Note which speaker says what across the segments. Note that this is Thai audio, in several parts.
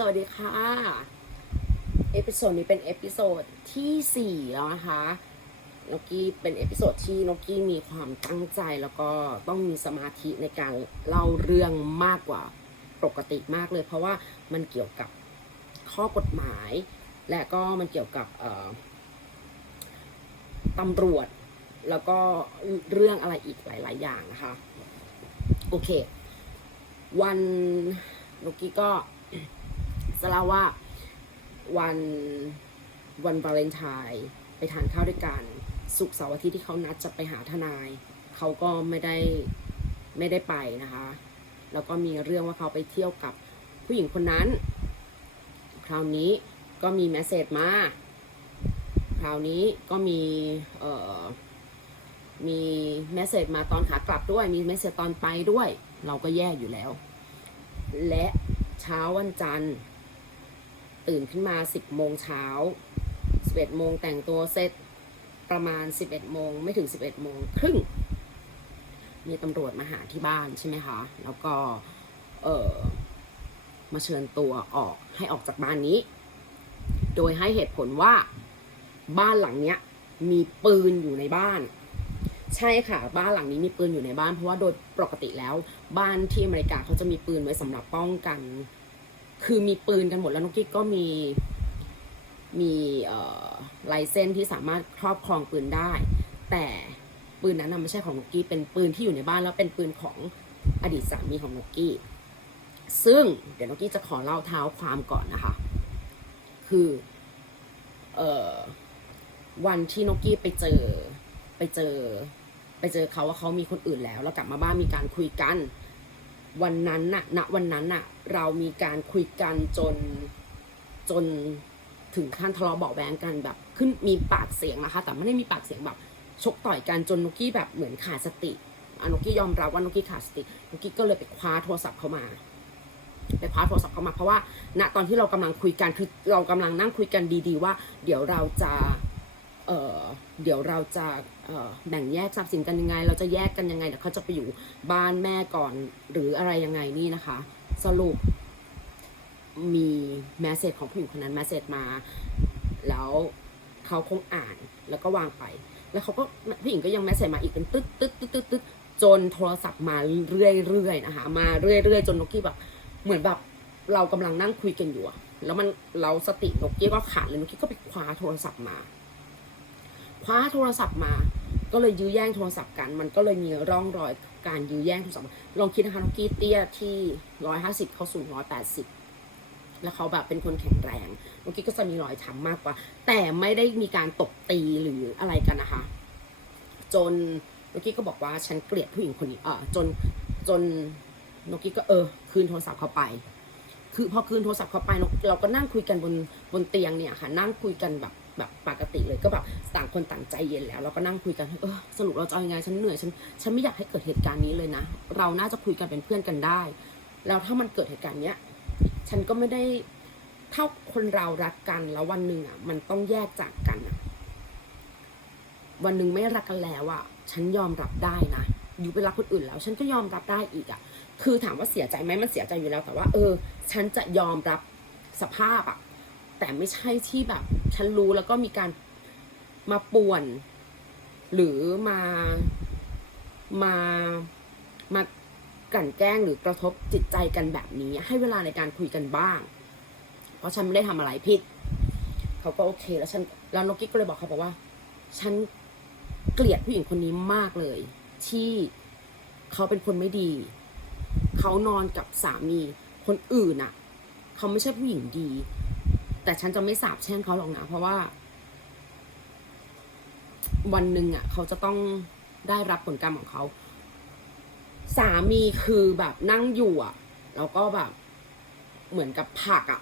Speaker 1: สวัสดีค่ะ เอพิโซดนี้เป็นเอพิโซดที่ 4 แล้วนะคะนกกี้เป็นเอพิโซดที่นกกี้มีความตั้งใจแล้วก็ต้องมีสมาธิในการเล่าเรื่องมากกว่าปกติมากเลย เพราะว่ามันเกี่ยวกับข้อกฎหมาย และก็มันเกี่ยวกับตำรวจ แล้วก็เรื่องอะไรอีกหลาย ๆ อย่างนะคะ โอเค วันนกกี้ก็ จะเล่าว่าวันวันวาเลนไทน์ไปทานข้าวด้วยกันสุกเสาร์อาทิตย์ที่เขานัดจะไปหาทนาย เขาก็ไม่ได้ไม่ได้ไปนะคะ แล้วก็มีเรื่องว่าเขาไปเที่ยวกับผู้หญิงคนนั้น คราวนี้ก็มีแมสเซจมา คราวนี้ก็มีเอ่อมีแมสเซจมาตอนขากลับด้วย มีแมสเซจตอนไปด้วย เราก็แย่อยู่แล้ว และเช้าวันจันทร์ ตื่นขึ้นมา 10 โมงเช้า 11 โมงแต่งตัวเสร็จประมาณ 11 โมงไม่ถึง 11 โมงครึ่ง มีตำรวจมาหาที่บ้านใช่ไหมคะ แล้วก็ เออมาเชิญตัวออกให้ออกจากบ้านนี้ โดยให้เหตุผลว่าบ้านหลังเนี้ยมีปืนอยู่ในบ้าน ใช่ค่ะ บ้านหลังนี้มีปืนอยู่ในบ้าน เพราะว่าโดยปกติแล้ว บ้านที่อเมริกาเขาจะมีปืนไว้สำหรับป้องกัน คือมีปืนกันหมดแล้วน้องกิ๊กก็มีมีเอ่อไลเซนที่สามารถครอบครองปืนได้ แต่ปืนนั้นนะไม่ใช่ของนกกี้เป็นปืนที่อยู่ในบ้านแล้วเป็นปืนของอดีตสามีของนกกี้ ซึ่งเดี๋ยวนกกี้จะขอเล่าเท้าความก่อนนะคะ คือเอ่อวันที่นกกี้ไปเจอไปเจอ ไปเจอเขาว่าเขามีคนอื่นแล้ว แล้วกลับมาบ้านมีการคุยกัน วันนั้นน่ะณวันนั้นน่ะ เรามีการคุยกันจนจนถึงขั้นทะเลาะเบาะแวงกันแบบ ขึ้นมีปากเสียงนะคะ แต่ไม่ได้มีปากเสียงแบบชกต่อยกันจนนุกกี้แบบเหมือนขาดสติอนุกี้ยอมรับว่านุกี้ขาดสตินุกี้ก็เลยไปคว้าโทรศัพท์เข้ามาไปคว้าโทรศัพท์เข้ามาเพราะว่าณตอนที่เรากำลังคุยกันคือเรากำลังนั่งคุยกันดีๆ ว่า เดี๋ยวเราจะ เออเดี๋ยวเราจะแบ่งแยกทรัพย์สินกันยังไง เราจะแยกกันยังไงเดี๋ยวเขาจะไปอยู่บ้านแม่ก่อนหรืออะไรยังไงนี่นะคะ สรุปมีแมสเซจของผู้หญิงคนนั้นแมสเซจมา แล้วเขาคงอ่านแล้วก็วางไป แล้วเขาก็ผู้หญิงก็ยังแมสเซจมาอีกเป็นตึ๊ดตึ๊ดตึ๊ดตึ๊ดตึ๊ดจนโทรศัพท์มาเรื่อยๆนะคะมาเรื่อยๆ จนนกกี้แบบเหมือนแบบเรากำลังนั่งคุยกันอยู่แล้วมันเราสตินกกี้ก็ขาดเลยนกกี้ก็ไปคว้าโทรศัพท์มา คว้าโทรศัพท์มา ก็เลยยื้อแย่งโทรศัพท์กัน มันก็เลยมีร่องรอยการยื้อแย่งโทรศัพท์ลองคิดนะคะน้องกี้เตี้ยที่ร้อยห้าสิบเขาสูงร้อยแปดสิบแล้วเขาแบบเป็นคนแข็งแรงน้องกี้ก็จะมีรอยช้ำมากกว่า แต่ไม่ได้มีการตบตีหรืออะไรกันนะคะ จนน้องกี้ก็บอกว่าฉันเกลียดผู้หญิงคนนี้เออจนจนน้องกี้ก็เออ คืนโทรศัพท์เขาไป คือพอคืนโทรศัพท์เขาไปเราก็นั่งคุยกันบนบนเตียงเนี่ยค่ะ นั่งคุยกันแบบ แบบปกติเลยก็แบบต่างคนต่างใจเย็นแล้วเราก็นั่งคุยกันเออสรุปเราจะเอายังไงฉันเหนื่อยฉันฉันไม่อยากให้เกิดเหตุการณ์นี้เลยนะ เราน่าจะคุยกันเป็นเพื่อนกันได้ แล้วถ้ามันเกิดเหตุการณ์เนี้ยฉันก็ไม่ได้ถ้าคนเรารักกันแล้ววันหนึ่งอะ มันต้องแยกจากกันอะ วันหนึ่งไม่รักกันแล้วอะ ฉันยอมรับได้นะอยู่ไปรักคนอื่นแล้ว ฉันก็ยอมรับได้อีกอะ คือถามว่าเสียใจไหมมันเสียใจอยู่แล้วแต่ว่า เออ ฉันจะยอมรับสภาพอะ แต่ไม่ใช่ที่แบบ ฉันรู้แล้วก็มีการมาป่วน หรือมามามากลั่นแกล้งหรือกระทบจิตใจกันแบบนี้ ให้เวลาในการคุยกันบ้าง เพราะฉันไม่ได้ทำอะไรผิด เขาก็โอเค แล้วฉันแล้วนกกิ๊กก็เลยบอกเขาบอกว่า ฉันเกลียดผู้หญิงคนนี้มากเลย ที่เขาเป็นคนไม่ดี เขานอนกับสามีคนอื่นน่ะ เขาไม่ใช่ผู้หญิงดี แต่ฉันจะไม่สาบแช่งเขาหรอกนะ เพราะว่า วันหนึ่งอะ เขาจะต้องได้รับผลกรรมของเขา สามีคือแบบนั่งอยู่อะ แล้วก็แบบ เหมือนกับผักอะ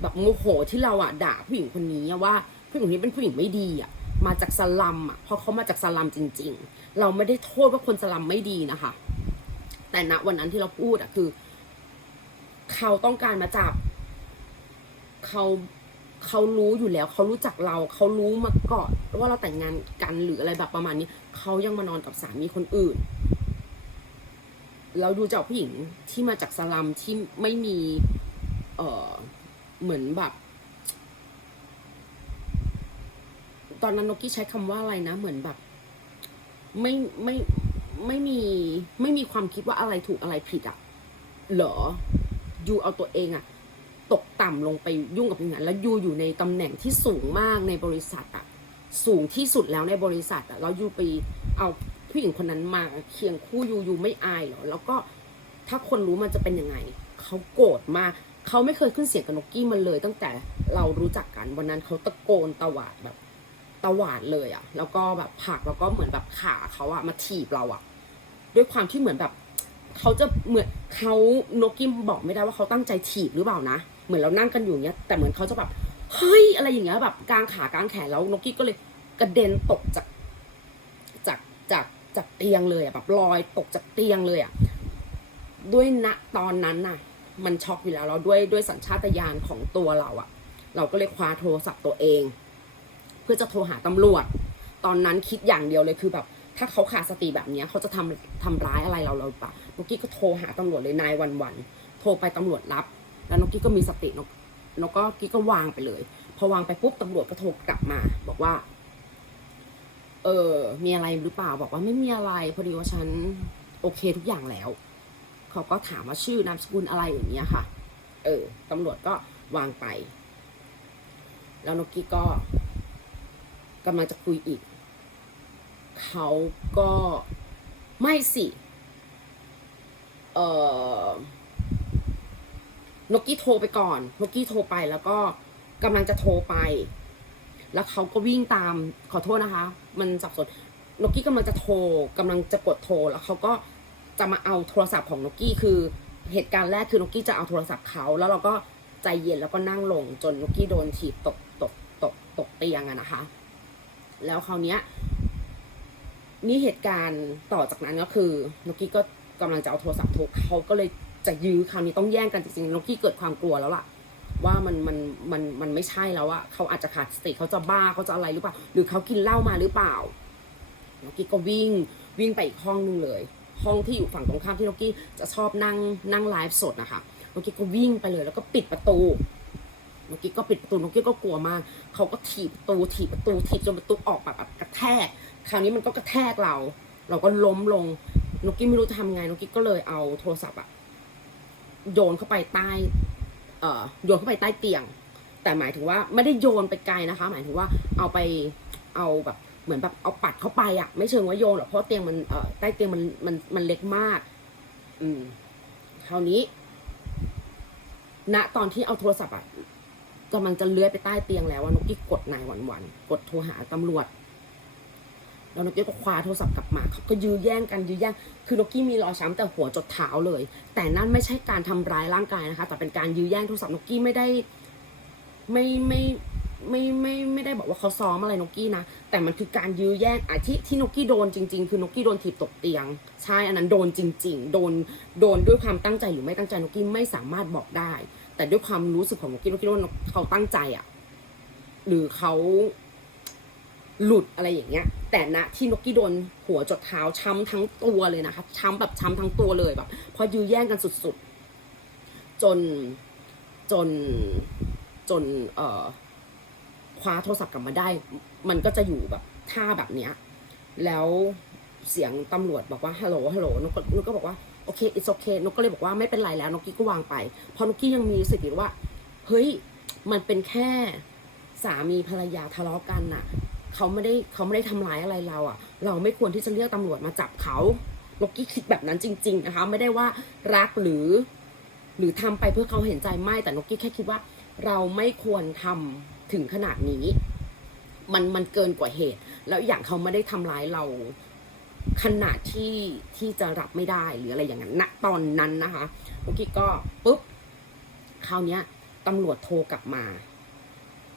Speaker 1: แบบโมโหที่เราอะ ด่าผู้หญิงคนนี้ว่าผู้หญิงคนนี้เป็นผู้หญิงไม่ดีอะ มาจากสลัมอะเพราะเขามาจากสลัมจริง ๆ เราไม่ได้โทษว่าคนสลัมไม่ดีนะคะ แต่ณวันนั้นที่เราพูดอะคือ เขาต้องการมาจับเขา เขารู้อยู่แล้วเขารู้จักเราเขารู้มาก่อนว่าเราแต่งงานกันหรืออะไรแบบประมาณนี้เขายังมานอนกับสามีคนอื่นเราดูจากผู้หญิงที่มาจากสลัมที่ไม่มี เออเหมือนแบบ ตอนนั้นนกกี้ใช้คำว่าอะไรนะ เหมือนแบบ ไม่ไม่ไม่มีไม่มีความคิดว่าอะไรถูกอะไรผิดอะเหรอยูเอาตัวเองอะ ตกต่ำลงไปยุ่งกับงานแล้วยูอยู่ในตำแหน่งที่สูงมากในบริษัทอะสูงที่สุดแล้วในบริษัทอะแล้วยูไปเอาผู้หญิงคนนั้นมาเคียงคู่ยูยูไม่อายเหรอแล้วก็ถ้าคนรู้มันจะเป็นยังไงเขาโกรธมากเขาไม่เคยขึ้นเสียงกับนกกี้มันเลย ตั้งแต่เรารู้จักกันวันนั้นเขาตะโกนตวาดแบบตวาดเลยอะแล้วก็แบบผักแล้วก็เหมือนแบบขาเขาอะมาถีบเราอะด้วยความที่เหมือนแบบเขาจะเหมือนเขานกกี้บอกไม่ได้ว่าเขาตั้งใจถีบหรือเปล่านะ เหมือนเรานั่งกันอยู่เงี้ย แต่เหมือนเขาจะแบบเฮ้ยอะไรอย่างเงี้ยแบบกลางขากลางแขนแล้วนกกี้ก็เลยกระเด็นตกจากจากจากจากเตียงเลยอะแบบลอยตกจากเตียงเลยอะด้วยณตอนนั้นน่ะ มันช็อกอยู่แล้วเราด้วยด้วยสัญชาตญาณของตัวเราอะเราก็เลยคว้าโทรศัพท์ตัวเอง เพื่อจะโทรหาตำรวจ ตอนนั้นคิดอย่างเดียวเลยคือแบบ ถ้าเขาขาดสติแบบเนี้ยเขาจะทำทำร้ายอะไรเราเราปะนกกี้ก็โทรหาตำรวจเลยนายวันวันโทรไปตำรวจรับ แล้วนกกี้ก็มีสตินกนกก็กี้ก็วางไปเลย พอวางไปปุ๊บตำรวจก็โทรกลับมา บอกว่า เออมีอะไรหรือเปล่าบอกว่าไม่มีอะไร พอดีว่าฉันโอเคทุกอย่างแล้ว เขาก็ถามว่าชื่อนามสกุลอะไรอย่างเงี้ยค่ะ เออตำรวจก็วางไป แล้วนกกี้ก็กำลังจะคุยอีก เขาก็ไม่สิ เออ นกกี้โทรไปก่อนนกกี้โทรไปแล้วก็กำลังจะโทรไป แล้วเขาก็วิ่งตามขอโทษนะคะ มันสับสนนกกี้กำลังจะโทรกำลังจะกดโทรแล้วเขาก็จะมาเอาโทรศัพท์ของนกกี้คือเหตุการณ์แรกคือนกกี้จะเอาโทรศัพท์เขาแล้วเราก็ใจเย็นแล้วก็นั่งลงจนนกกี้โดนถีบตกตกตกตกเตียงอะนะคะ แล้วคราวเนี้ยนี่เหตุการณ์ต่อจากนั้นก็คือนกกี้ก็กำลังจะเอาโทรศัพท์โทรเขาก็เลย จะยื้อคราวนี้ต้องแย่งกันจริงๆนกกี้เกิดความกลัวแล้วล่ะ ว่ามันมันมันมันไม่ใช่แล้วอะเขาอาจจะขาดสติเขาจะบ้าเขาจะอะไรหรือเปล่า หรือเขากินเหล้ามาหรือเปล่านกกี้ก็วิ่งวิ่งไปอีกห้องนึงเลย ห้องที่อยู่ฝั่งตรงข้ามที่นกกี้จะชอบนั่งนั่งไลฟ์สดนะคะนกกี้ก็วิ่งไปเลยแล้วก็ปิดประตูนกกี้ก็ปิดประตูนกกี้ก็กลัวมากเขาก็ถีบประตูถีบประตูถีบจนประตูออกแบบกระแทก คราวนี้มันก็กระแทกเรา เราก็ล้มลงนกกี้ไม่รู้จะทำไงนกกี้ก็เลยเอาโทรศัพท์อะ โยนเข้าไปใต้เอ่อโยนเข้าไปใต้เตียง แต่หมายถึงว่าไม่ได้โยนไปไกลนะคะ หมายถึงว่าเอาไปเอาแบบเหมือนแบบเอาปัดเข้าไปอะไม่เชิงว่าโยนหรอกเพราะเตียงมันเอ่อใต้เตียงมันมันมันเล็กมาก อืมคราวนี้ณตอนที่เอาโทรศัพท์อะกำลังจะเลื้อยไปใต้เตียงแล้วอะนกกี้กดนายวันวันกดโทรหาตำรวจ แล้วนกกี้ก็คว้าโทรศัพท์กลับมาเขาก็ยื้อแย่งกันยื้อแย่งคือนกกี้มีรอยช้ำแต่หัวจดเท้าเลย แต่นั่นไม่ใช่การทำร้ายร่างกายนะคะ แต่เป็นการยื้อแย่งโทรศัพท์นกกี้ไม่ได้ไม่ไม่ไม่ไม่ไม่ได้บอกว่าเขาซ้อมอะไรนกกี้นะ แต่มันคือการยื้อแย่งอะที่ที่นกกี้โดนจริง ๆ คือนกกี้โดนถีบตกเตียง ใช่อันนั้นโดนจริง ๆ โดนโดนด้วยความตั้งใจหรือไม่ตั้งใจนกกี้ไม่สามารถบอกได้ แต่ด้วยความรู้สึกของนกกี้นกกี้ว่าเขาตั้งใจอะหรือเขา หลุดอะไรอย่างเงี้ย แต่ณที่นกกี้โดนหัวจดเท้าช้ำทั้งตัวเลยนะคะช้ำแบบช้ำทั้งตัวเลยแบบพอยื้อแย่งกันสุดๆ จนจนจนเอ่อคว้าโทรศัพท์กลับมาได้ มันก็จะอยู่แบบท่าแบบเนี้ยแล้วเสียงตำรวจบอกว่าฮัลโหลฮัลโหลนกก็นกก็บอกว่าโอเค it's okay นกก็เลยบอกว่าไม่เป็นไรแล้วนกกี้ก็วางไปพราะนกกี้ยังมีสติว่า เฮ้ย มันเป็นแค่สามีภรรยาทะเลาะกันน่ะ เขาไม่ได้เขาไม่ได้ทำร้ายอะไรเราอะ่ะ เราไม่ควรที่จะเรียกตำรวจมาจับเขานกกี้คิดแบบนั้นจริง ๆ นะคะ ไม่ได้ว่ารักหรือ หรือทำไปเพื่อเขาเห็นใจไม่แต่นกกี้แค่คิดว่า เราไม่ควรทำถึงขนาดนี้ มันมันเกินกว่าเหตุ แล้วอย่างเขาไม่ได้ทำร้ายเราขนาดที่ที่จะรับไม่ได้หรืออะไรอย่างนั้นณตอนนั้นนะคะนกกี้ก็ปุ๊บคราวนี้ตำรวจโทรกลับมา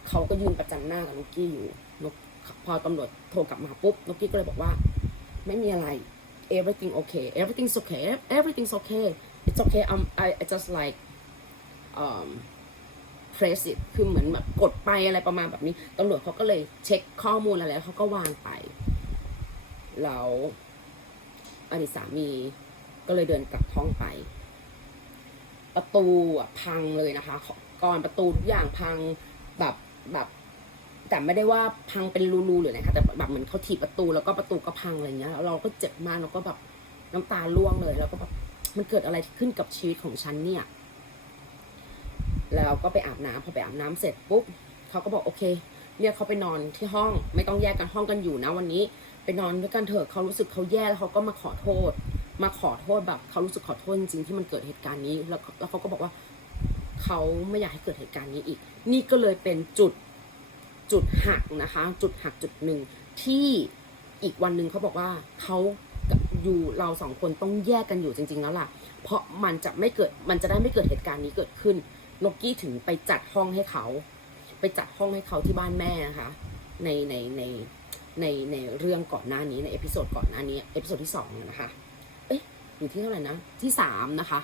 Speaker 1: เขาก็ยืนประจันหน้ากับนกกี้อยู่ พอตำรวจโทรกลับมาปุ๊บนกกี้ก็เลยบอกว่า ไม่มีอะไร everything okay everything's okay everything's okay it's okay um I I just like um press it คือเหมือนแบบกดไปอะไรประมาณแบบนี้ตำรวจเขาก็เลยเช็คข้อมูลอะไรแล้วเขาก็วางไป แล้วอดีตสามีก็เลยเดินกลับห้องไป ประตูอะพังเลยนะคะก่อนประตูทุกอย่างพังแบบแบบ แต่ไม่ได้ว่าพังเป็นรูๆหรืออะไรค่ะแต่แบบเหมือนเขาถีบประตูแล้วก็ประตูก็พังอะไรเงี้ยแล้วเราก็เจ็บมากแล้วก็แบบน้ำตาร่วงเลยแล้วก็แบบมันเกิดอะไรขึ้นกับชีวิตของฉันเนี่ย แล้วก็ไปอาบน้ำพอไปอาบน้ำเสร็จปุ๊บเขาก็บอกโอเคเรียกเขาไปนอนที่ห้อง ไม่ต้องแยกกันห้องกันอยู่นะวันนี้ ไปนอนด้วยกันเถอะเขารู้สึกเขาแย่แล้วเขาก็มาขอโทษ มาขอโทษแบบเขารู้สึกขอโทษจริงๆที่มันเกิดเหตุการณ์นี้แล้วแล้วเขาก็บอกว่าเขาไม่อยากให้เกิดเหตุการณ์นี้อีก นี่ก็เลยเป็นจุด จุดหักนะคะ จุดหักจุดหนึ่งที่อีกวันหนึ่งเขาบอกว่าเขาอยู่เราสองคนต้องแยกกันอยู่จริง ๆ แล้วล่ะ เพราะมันจะไม่เกิดมันจะได้ไม่เกิดเหตุการณ์นี้เกิดขึ้นนกกี้ถึงไปจัดห้องให้เขา ไปจัดห้องให้เขาที่บ้านแม่นะคะ ในในในในในเรื่องก่อนหน้านี้ในเอพิโซดก่อนหน้านี้เอพิโซดที่สองนะคะ เอ๊ะอยู่ที่เท่าไหร่นะที่สามนะคะ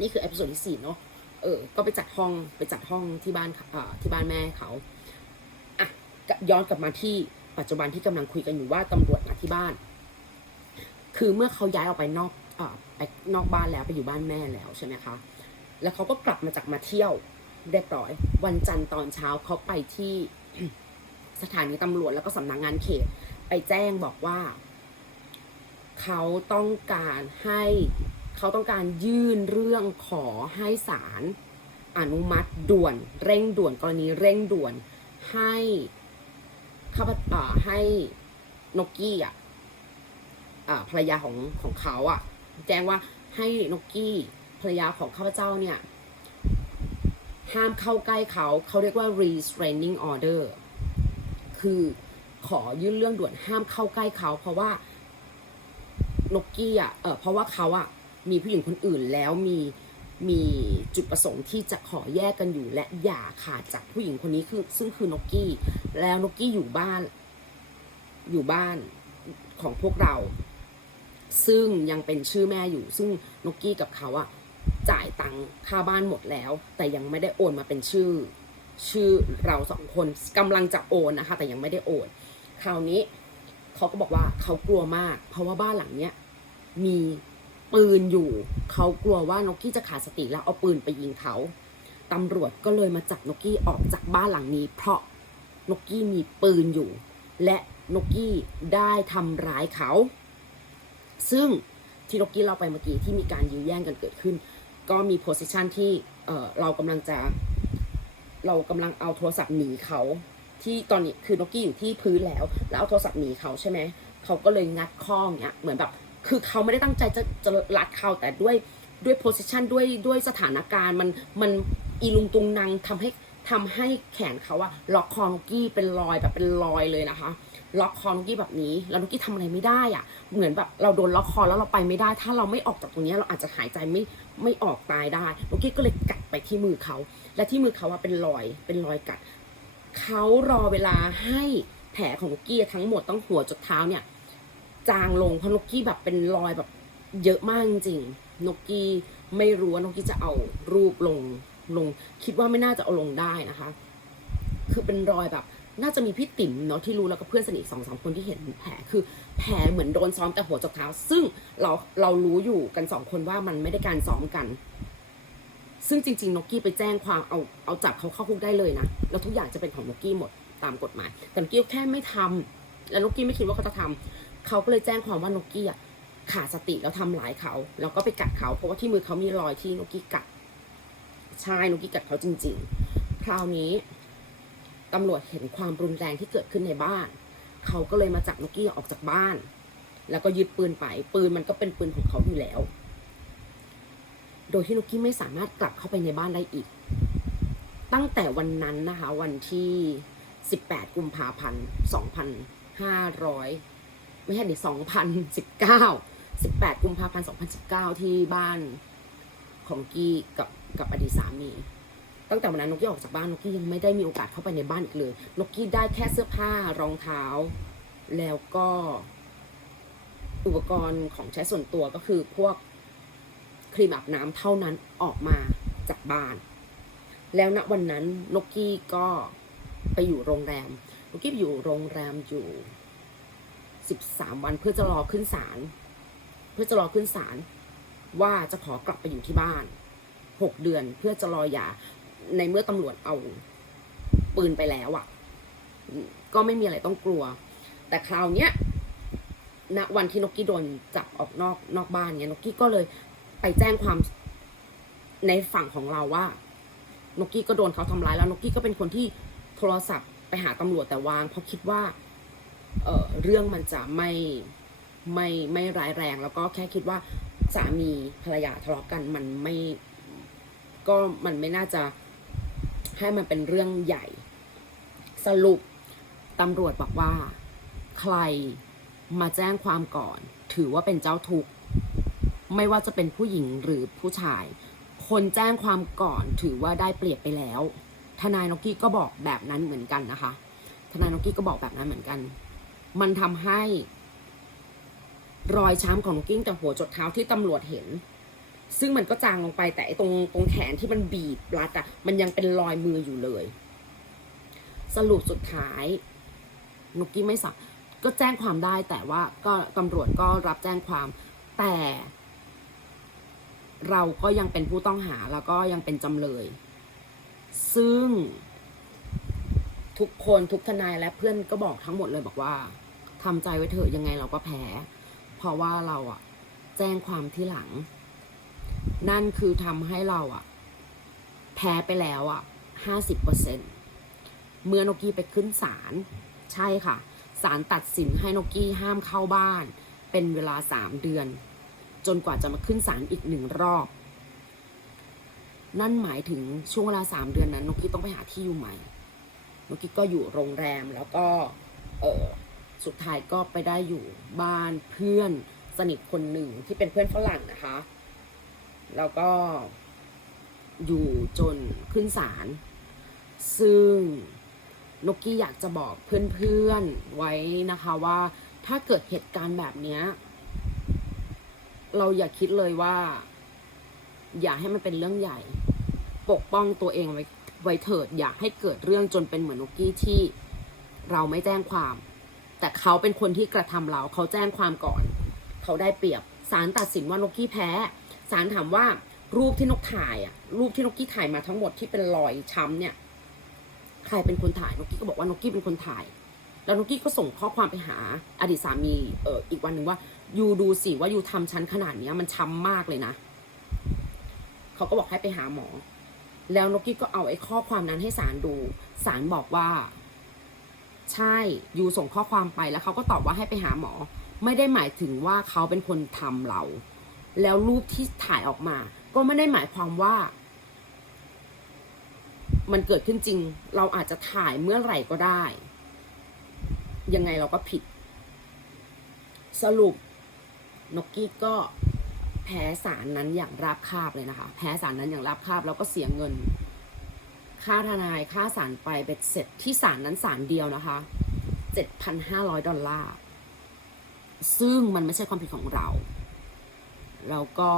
Speaker 1: นี่คือเอพิโซดที่สี่เนาะเออ ก็ไปจัดห้องไปจัดห้องที่บ้านอ่าที่บ้านแม่เขา ย้อนกลับมาที่ปัจจุบันที่กำลังคุยกันอยู่ว่าตำรวจมาที่บ้าน คือเมื่อเขาย้ายออกไปนอกอไปนอกบ้านแล้วไปอยู่บ้านแม่แล้วใช่ไหมคะ แล้วเขาก็กลับมาจากมาเที่ยวเรียบร้อย วันจันทร์ตอนเช้าเขาไปที่สถานีตำรวจแล้วก็สำนักงงานเขต ไปแจ้งบอกว่า เขาต้องการให้เขาต้องการยื่นเรื่องขอให้ศาลอนุมัติด่วน เร่งด่วนกรณีเร่งด่วนให้ ข้าพเจ้าให้นกกี้อะภรรยาของของเขาอะ แจ้งว่าให้นกกี้ภรรยาของข้าพเจ้าเนี่ย ห้ามเข้าใกล้เขา เขาเรียกว่า restraining order คือขอยื่นเรื่องด่วนห้ามเข้าใกล้เขา เพราะว่านกกี้อะเออเพราะว่าเขาอะมีผู้หญิงคนอื่นแล้วมี มีจุดประสงค์ที่จะขอแยกกันอยู่และอย่าขาดจากผู้หญิงคนนี้คือซึ่งคือนกกี้ แล้วนกกี้อยู่บ้าน อยู่บ้านของพวกเรา ซึ่งยังเป็นชื่อแม่อยู่ ซึ่งนกกี้กับเขาอะจ่ายตังค่าบ้านหมดแล้ว แต่ยังไม่ได้โอนมาเป็นชื่อ ชื่อเราสองคนกำลังจะโอนนะคะ แต่ยังไม่ได้โอนคราวนี้เขาก็บอกว่าเขากลัวมาก เพราะว่าบ้านหลังเนี้ยมี ปืนอยู่ เขากลัวว่านกกี้จะขาดสติแล้วเอาปืนไปยิงเขาตำรวจก็เลยมาจับนกกี้ออกจากบ้านหลังนี้ เพราะนกกี้มีปืนอยู่ และนกกี้ได้ทำร้ายเขา ซึ่งที่นกกี้เราไปเมื่อกี้ที่มีการยื้อแย่งกันเกิดขึ้น ก็มีโพสิชันที่เเรากำลังจะเรากำลังเอาโทรศัพท์หนีเขาที่ตอนนี้คือนกกี้อยู่ที่พื้นแล้ว แล้วเอาโทรศัพท์หนีเขาใช่ไหมเขาก็เลยงัดข้องเนี้ยเหมือนแบบ คือเขาไม่ได้ตั้งใจจะจะรัดเขาแต่ด้วยด้วยโพสิชันด้วยด้วยสถานการณ์มันมันอีลุงตุงนางทำให้ทำให้แขนเขาอะล็อกคอนกกี้เป็นรอยแบบเป็นรอยเลยนะคะ ล็อกคอนกกี้แบบนี้แล้วนกกี้ทำอะไรไม่ได้อะเหมือนแบบเราโดนล็อกคอแล้วเราไปไม่ได้ ถ้าเราไม่ออกจากตรงนี้เราอาจจะหายใจไม่ไม่ออกตายได้นกกี้ก็เลยกัดไปที่มือเขา และที่มือเขาอะเป็นรอยเป็นรอยกัดเขารอเวลาให้แผลของนกกี้ทั้งหมดต้องหัวจดเท้าเนี่ย จางลงเพราะนกกี้แบบเป็นรอยแบบเยอะมากจริงนกกี้ไม่รู้ว่านกกี้จะเอารูปลงลง คิดว่าไม่น่าจะเอาลงได้นะคะ คือเป็นรอยแบบ น่าจะมีพี่ติ๋มเนาะที่รู้แล้วก็เพื่อนสนิทสองสามคนที่เห็นแผลคือแผลเหมือนโดนซ้อมแต่หัวจดเท้า ซึ่งเราเรารู้อยู่กันสองคนว่ามันไม่ได้การซ้อมกัน ซึ่งจริง ๆนกกี้ไปแจ้งความเอาเอาจับเขาเข้าคุกได้เลยนะแล้วทุกอย่างจะเป็นของนกกี้หมดตามกฎหมายแต่นกกี้แค่ไม่ทำแล้วนกกี้ไม่คิดว่าเขาจะทำ เขาก็เลยแจ้งความว่านกกี้อะขาดสติแล้วทำร้ายเขาแล้วก็ไปกัดเขา เพราะว่าที่มือเขามีรอยที่นกกี้กัดใช่นกกี้กัดเขาจริง ๆ คราวนี้ตำรวจเห็นความรุนแรงที่เกิดขึ้นในบ้าน เขาก็เลยมาจับนกกี้ออกจากบ้าน แล้วก็ยึดปืนไป ปืนมันก็เป็นปืนของเขาอยู่แล้ว โดยที่นกกี้ไม่สามารถกลับเข้าไปในบ้านได้อีก ตั้งแต่วันนั้นนะคะ วันที่ 18 กุมภาพันธ์ 2500 ไม่ใช่ดิ2019 18กุมภาพันธ์2019ที่บ้านของกี้กับกับอดีตสามี ตั้งแต่วันนั้นนกกี้ออกจากบ้านนกกี้ยังไม่ได้มีโอกาสเข้าไปในบ้านอีกเลยนกกี้ได้แค่เสื้อผ้ารองเท้า แล้วก็อุปกรณ์ของใช้ส่วนตัวก็คือพวกครีมอาบน้ำเท่านั้นออกมาจากบ้าน แล้วณวันนั้นนกกี้ก็ไปอยู่โรงแรมนกกี้อยู่โรงแรมอยู่ สิบสามวันเพื่อจะรอขึ้นศาลเพื่อจะรอขึ้นศาลว่าจะขอกลับไปอยู่ที่บ้านหกเดือนเพื่อจะรอหย่าในเมื่อตำรวจเอาปืนไปแล้วอะ่ะ ก็ไม่มีอะไรต้องกลัว แต่คราวเนี้ยณวันที่นกกี้โดนจับออกนอกนอกบ้านเนี้ยนกกี้ก็เลยไปแจ้งความในฝั่งของเราว่านกกี้ก็โดนเขาทำร้ายแล้วนกกี้ก็เป็นคนที่โทรศัพท์ไปหาตำรวจแต่วางเพราะคิดว่า เเรื่องมันจะไม่ไม่ไม่ร้ายแรง แล้วก็แค่คิดว่าสามีภรรยาทะเลาะกันมันไม่ก็มันไม่น่าจะให้มันเป็นเรื่องใหญ่ สรุปตำรวจบอกว่า ใครมาแจ้งความก่อน ถือว่าเป็นเจ้าทุกข์ไม่ว่าจะเป็นผู้หญิงหรือผู้ชาย คนแจ้งความก่อนถือว่าได้เปรียบไปแล้ว ทนายนกกี้ก็บอกแบบนั้นเหมือนกันนะคะ ทนายนกกี้ก็บอกแบบนั้นเหมือนกัน มันทำให้รอยช้ำของนกกิ้งแต่หัวจดเท้าที่ตำรวจเห็น ซึ่งมันก็จางลงไปแต่ตรงตรงแขนที่มันบีบรัดอะมันยังเป็นรอยมืออยู่เลย สรุปสุดท้ายนกกี้ไม่สักก็แจ้งความได้แต่ว่าก็ตำรวจก็รับแจ้งความแต่ เราก็ยังเป็นผู้ต้องหาแล้วก็ยังเป็นจำเลย ซึ่ง ทุกคนทุกทนายและเพื่อนก็บอกทั้งหมดเลยบอกว่า ทำใจไว้เถอะยังไงเราก็แพ้ เพราะว่าเราอะแจ้งความที่หลัง นั่นคือทำให้เราอะแพ้ไปแล้วอะห้าสิบเปอร์เซ็นเมื่อนกี้ไปขึ้นศาลใช่ค่ะศาลตัดสินให้นกี้ห้ามเข้าบ้าน เป็นเวลาสามเดือน จนกว่าจะมาขึ้นศาลอีกหนึ่งรอบ นั่นหมายถึงช่วงเวลาสามเดือนนั้นนกี้ต้องไปหาที่อยู่ใหม่นกกี้ก็อยู่โรงแรมแล้วก็ เออ สุดท้ายก็ไปได้อยู่บ้านเพื่อนสนิทคนหนึ่งที่เป็นเพื่อนฝรั่งนะคะ แล้วก็อยู่จนขึ้นศาลซึ่งนกกี้อยากจะบอกเพื่อนๆไว้นะคะว่าถ้าเกิดเหตุการณ์แบบนี้เราอย่าคิดเลยว่า อย่าให้มันเป็นเรื่องใหญ่ ปกป้องตัวเองไว้ไว้เถิด อย่าให้เกิดเรื่องจนเป็นเหมือนนกกี้ที่เราไม่แจ้งความ แต่เขาเป็นคนที่กระทำเราเขาแจ้งความก่อน เขาได้เปรียบศาลตัดสินว่านกกี้แพ้ศาลถามว่ารูปที่นกถ่ายอะรูปที่นกกี้ถ่ายมาทั้งหมดที่เป็นรอยช้ำเนี่ยใครเป็นคนถ่ายนกกี้ก็บอกว่านกกี้เป็นคนถ่าย แล้วนกกี้ก็ส่งข้อความไปหาอดีตสามีเอออีกวันหนึ่งว่ายูดูสิว่ายูทำฉันขนาดเนี้ยมันช้ำมากเลยนะเขาก็บอกให้ไปหาหมอ แล้วนกกี้ก็เอาไอ้ข้อความนั้นให้ศาลดูศาลบอกว่า ใช่ยูส่งข้อความไปแล้วเขาก็ตอบว่าให้ไปหาหมอ ไม่ได้หมายถึงว่าเขาเป็นคนทำเรา แล้วรูปที่ถ่ายออกมา ก็ไม่ได้หมายความว่า มันเกิดขึ้นจริง เราอาจจะถ่ายเมื่อไหร่ก็ได้ ยังไงเราก็ผิด สรุปนกกี้ก็แพ้สารนั้นอย่างราบคาบเลยนะคะ แพ้สารนั้นอย่างราบคาบแล้วก็เสียเงิน ค่าทนายค่าสารไปเบ็ดเสร็จที่ศาลนั้นศาลเดียวนะคะ 7,500 ดอลลาร์ ซึ่งมันไม่ใช่ความผิดของเรา แล้วก็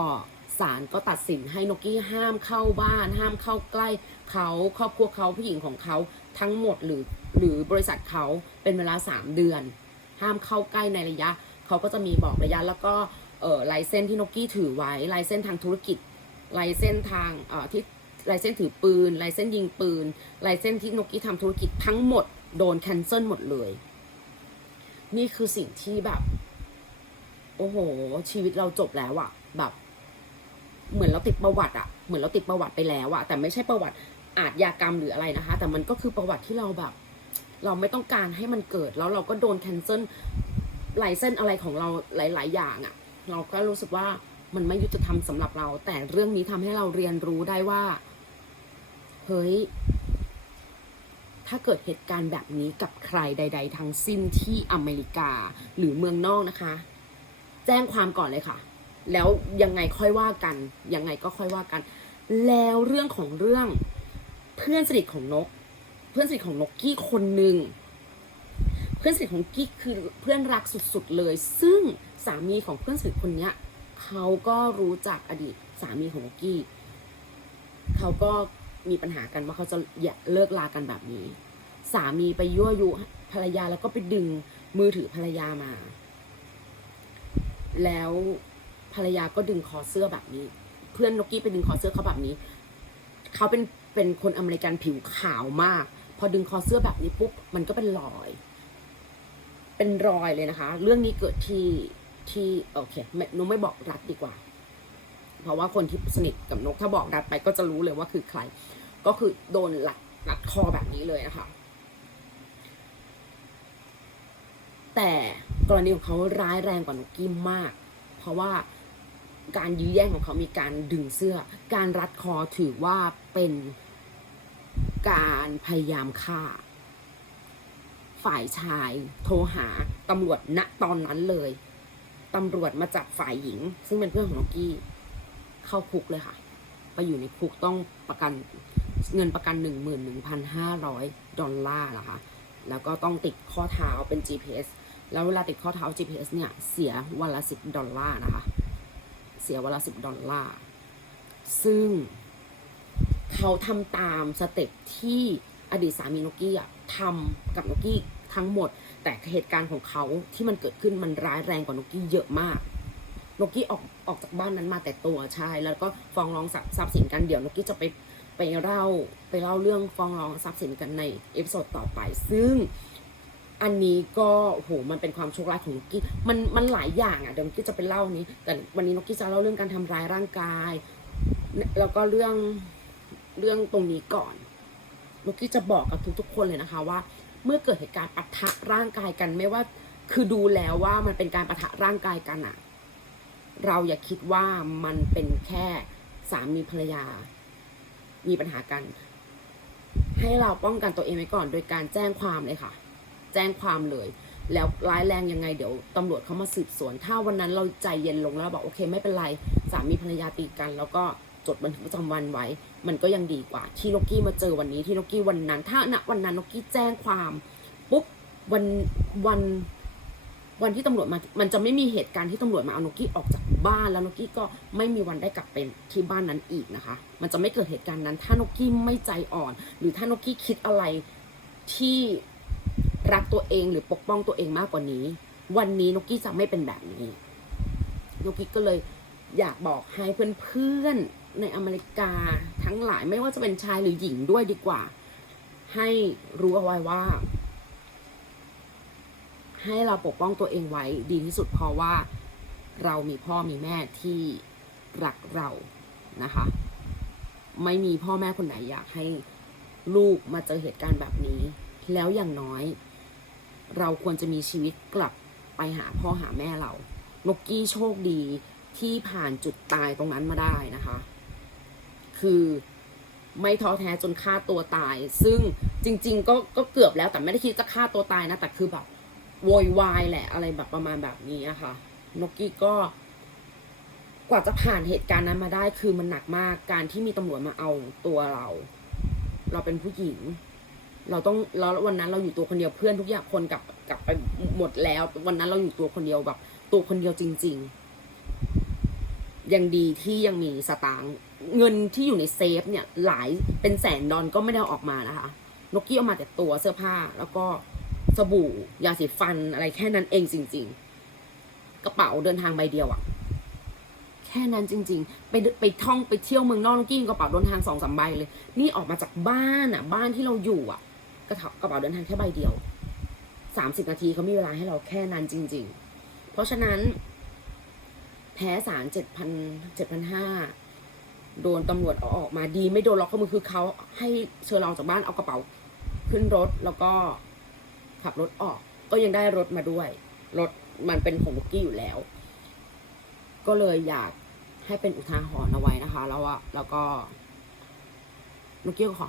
Speaker 1: ศาลก็ตัดสินให้นกกี้ห้ามเข้าบ้าน ห้ามเข้าใกล้เขาครอบครัวเขาผู้หญิงของเขาทั้งหมดหรือหรือบริษัทเขาเป็นเวลา 3 เดือน ห้ามเข้าใกล้ในระยะ เขาก็จะมีบอกระยะแล้วก็เออลายเส้นที่นกกี้ถือไว้ลายเส้นทางธุรกิจลายเส้นทางเอ่อที่ ลายเส้นถือปืนลายเส้นยิงปืนลายเส้นที่นกกี้ทำธุรกิจทั้งหมดโดนแคนเซิลหมดเลย นี่คือสิ่งที่แบบ โอ้โห ชีวิตเราจบแล้วอะแบบ เหมือนเราติดประวัติอะเหมือนเราติดประวัติไปแล้วอะแต่ไม่ใช่ประวัติอาทยากรรมหรืออะไรนะคะ แต่มันก็คือประวัติที่เราแบบ เราไม่ต้องการให้มันเกิด แล้วเราก็โดนแคนเซิลไลเส้นอะไรของเราหลาย ๆ อย่างอะเราก็รู้สึกว่ามันไม่ยุติธรรมสำหรับเรา แต่เรื่องนี้ทำให้เราเรียนรู้ได้ว่า เฮ้ย ถ้าเกิดเหตุการณ์แบบนี้กับใครใด ๆ ทั้งสิ้นที่อเมริกาหรือเมืองนอกนะคะ แจ้งความก่อนเลยค่ะ แล้วยังไงค่อยว่ากัน ยังไงก็ค่อยว่ากัน แล้วเรื่องของเรื่องเพื่อนสนิทของนก เพื่อนสนิทของนกกี้คนหนึ่งเพื่อนสนิทของกี้คือเพื่อนรักสุดๆเลย ซึ่งสามีของเพื่อนสนิทคนเนี้ยเขาก็รู้จักอดีตสามีของนกกี้เขาก็ มีปัญหากันว่าเขาจะเลิกลากันแบบนี้ สามีไปยั่วยุภรรยาแล้วก็ไปดึงมือถือภรรยามา แล้วภรรยาก็ดึงคอเสื้อแบบนี้ เพื่อนนกกี้ไปดึงคอเสื้อเขาแบบนี้ เขาเป็นเป็นคนอเมริกันผิวขาวมาก พอดึงคอเสื้อแบบนี้ปุ๊บมันก็เป็นรอย เป็นรอยเลยนะคะ เรื่องนี้เกิดที่ที่โอเคไม่นกไม่บอกรัฐดีกว่า เพราะว่าคนที่สนิทกับนกถ้าบอกรัฐไปก็จะรู้เลยว่าคือใคร ก็คือโดนหลัดรัดคอแบบนี้เลยนะคะแต่กรณีของเขาร้ายแรงกว่านกกี้มาก เพราะว่าการยื้อแย่งของเขามีการดึงเสื้อ การรัดคอถือว่าเป็นการพยายามฆ่า ฝ่ายชายโทรหาตำรวจณตอนนั้นเลย ตำรวจมาจับฝ่ายหญิง ซึ่งเป็นเพื่อนของนกกี้ เข้าคุกเลยค่ะ ไปอยู่ในคุกต้องประกันเงินประกันหนึ่งหมื่นหนึ่งพันห้าร้อยดอลลาร์นะคะ แล้วก็ต้องติดข้อเท้าเป็น GPS แล้วเวลาติดข้อเท้า GPS เนี่ย เสียวันละสิบดอลลาร์นะคะ เสียวันละสิบดอลลาร์ ซึ่งเขาทำตามสเต็ปที่อดีตสามีนกกี้อะทำกับนกกี้ทั้งหมด แต่เหตุการณ์ของเขาที่มันเกิดขึ้นมันร้ายแรงกว่านกกี้เยอะมาก นกกี้ออกออกจากบ้านนั้นมาแต่ตัวใช่แล้วก็ฟ้องร้องทรัพย์สินกันเดี๋ยวนกกี้จะไปไปเล่าไปเล่าเรื่องฟ้องร้องทรัพย์สินกันในเอพิโซดต่อไป ซึ่งอันนี้ก็โหมันเป็นความโชคร้ายของนกกี้มันมันหลายอย่างอะเดี๋ยวนกกี้จะไปเล่านี้แต่วันนี้นกกี้จะเล่าเรื่องการทำร้ายร่างกาย แล้วก็เรื่องเรื่องตรงนี้ก่อนนกกี้จะบอกกับทุกๆคนเลยนะคะว่า เมื่อเกิดเหตุการณ์ปะทะร่างกายกันไม่ว่าคือดูแล้วว่ามันเป็นการปะทะร่างกายกันอะ เราอย่าคิดว่ามันเป็นแค่สามีภรรยา มีปัญหากัน ให้เราป้องกันตัวเองไว้ก่อน โดยการแจ้งความเลยค่ะ แจ้งความเลย แล้วร้ายแรงยังไงเดี๋ยวตำรวจเขามาสืบสวน ถ้าวันนั้นเราใจเย็นลงแล้วบอกโอเค ไม่เป็นไรสามีภรรยาตีกัน แล้วก็จดบันทึกประจำวันไว้ มันก็ยังดีกว่า ที่นกกี้มาเจอวันนี้ที่นกกี้วันนั้น ถ้าณวันนั้นนกกี้แจ้งความปุ๊บวันวันวันที่ตำรวจมา มันจะไม่มีเหตุการณ์ที่ตำรวจมาเอานกกี้ออกจาก บ้านแล้วนกกี้ก็ไม่มีวันได้กลับไปที่บ้านนั้นอีกนะคะ มันจะไม่เกิดเหตุการณ์นั้น ถ้านกกี้ไม่ใจอ่อน หรือถ้านกกี้คิดอะไรที่รักตัวเองหรือปกป้องตัวเองมากกว่านี้ วันนี้นกกี้จะไม่เป็นแบบนี้นกกี้ก็เลยอยากบอกให้เพื่อนๆในอเมริกาทั้งหลายไม่ว่าจะเป็นชายหรือหญิงด้วยดีกว่า ให้รู้เอาไว้ว่า ให้เราปกป้องตัวเองไว้ดีที่สุดเพราะว่า เรามีพ่อมีแม่ที่รักเรานะคะ ไม่มีพ่อแม่คนไหนอยากให้ลูกมาเจอเหตุการณ์แบบนี้ แล้วอย่างน้อย เราควรจะมีชีวิตกลับไปหาพ่อหาแม่เรานกกี้โชคดีที่ผ่านจุดตายตรงนั้นมาได้นะคะ คือไม่ท้อแท้จนฆ่าตัวตาย ซึ่งจริง ๆ ก็ก็เกือบแล้วแต่ไม่ได้คิดจะฆ่าตัวตายนะ แต่คือแบบโวยวายแหละอะไรแบบประมาณแบบนี้อะค่ะ นกกี้ก็ กว่าจะผ่านเหตุการณ์นั้นมาได้คือมันหนักมากการที่มีตำรวจมาเอาตัวเรา เราเป็นผู้หญิง เราต้องแล้ววันนั้นเราอยู่ตัวคนเดียวเพื่อนทุกอย่างคนกลับกลับไปหมดแล้ว วันนั้นเราอยู่ตัวคนเดียวแบบ ตัวคนเดียวจริง ๆ ยังดีที่ยังมีสตางค์เงินที่อยู่ในเซฟเนี่ย หลายเป็นแสนดอลก็ไม่ได้อออกมานะคะนกกี้เอามาแต่ตัวเสื้อผ้าแล้วก็สบู่ยาสีฟันอะไรแค่นั้นเองจริง ๆ กระเป๋าเดินทางใบเดียวอะแค่นั้นจริง ๆ ไปไปท่องไปเที่ยวเมืองนอกกกี้กระเป๋าเดินทางสองสามใบเลย นี่ออกมาจากบ้านอะบ้านที่เราอยู่อะกระเป๋ากระเป๋าเดินทางแค่ใบเดียวสามสิบนาทีเขามีเวลาให้เราแค่นั้นจริง ๆ เพราะฉะนั้น แพ้สารเจ็ดพันเจ็ดพันห้าโดนตำรวจเอาออกมาดี ไม่โดนล็อกข้อมือคือเขาให้เชิญเราจากบ้านเอากระเป๋าขึ้นรถแล้วก็ขับรถออก ก็ยังได้รถมาด้วย รถ มันเป็นของลูกกี้อยู่แล้ว ก็เลยอยากให้เป็นอุทาหรณ์เอาไว้นะคะ แล้วอะแล้วก็ลูกกี้ก็ขอ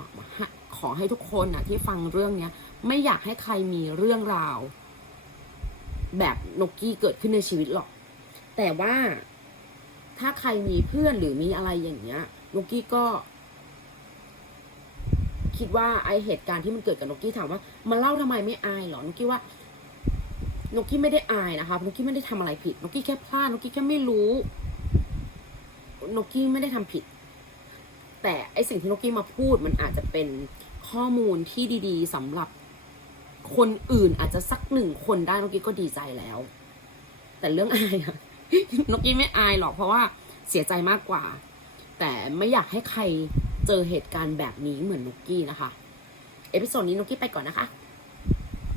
Speaker 1: ขอให้ทุกคนนะที่ฟังเรื่องเนี้ย ไม่อยากให้ใครมีเรื่องราว แบบนกกี้เกิดขึ้นในชีวิตหรอก แต่ว่าถ้าใครมีเพื่อนหรือมีอะไรอย่างเงี้ยนกกี้ก็ คิดว่าไอเหตุการณ์ที่มันเกิดกับนกกี้ถามว่ามาเล่าทำไมไม่อายหรอนกกี้ว่า นกกี้ไม่ได้อายนะคะนกกี้ไม่ได้ทำอะไรผิดนกกี้แค่พลาดนกกี้แค่ไม่รู้นกกี้ไม่ได้ทำผิด แต่ไอสิ่งที่นกกี้มาพูดมันอาจจะเป็นข้อมูลที่ดีๆสำหรับคนอื่นอาจจะสักหนึ่งคนได้นกกี้ก็ดีใจแล้ว แต่เรื่องอายอะนกกี้ไม่อายหรอกเพราะว่าเสียใจมากกว่า แต่ไม่อยากให้ใครเจอเหตุการณ์แบบนี้เหมือนนุกกี้นะคะ เอพิโซดนี้นุกกี้ไปก่อนนะคะ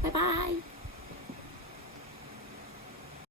Speaker 1: บ๊ายบาย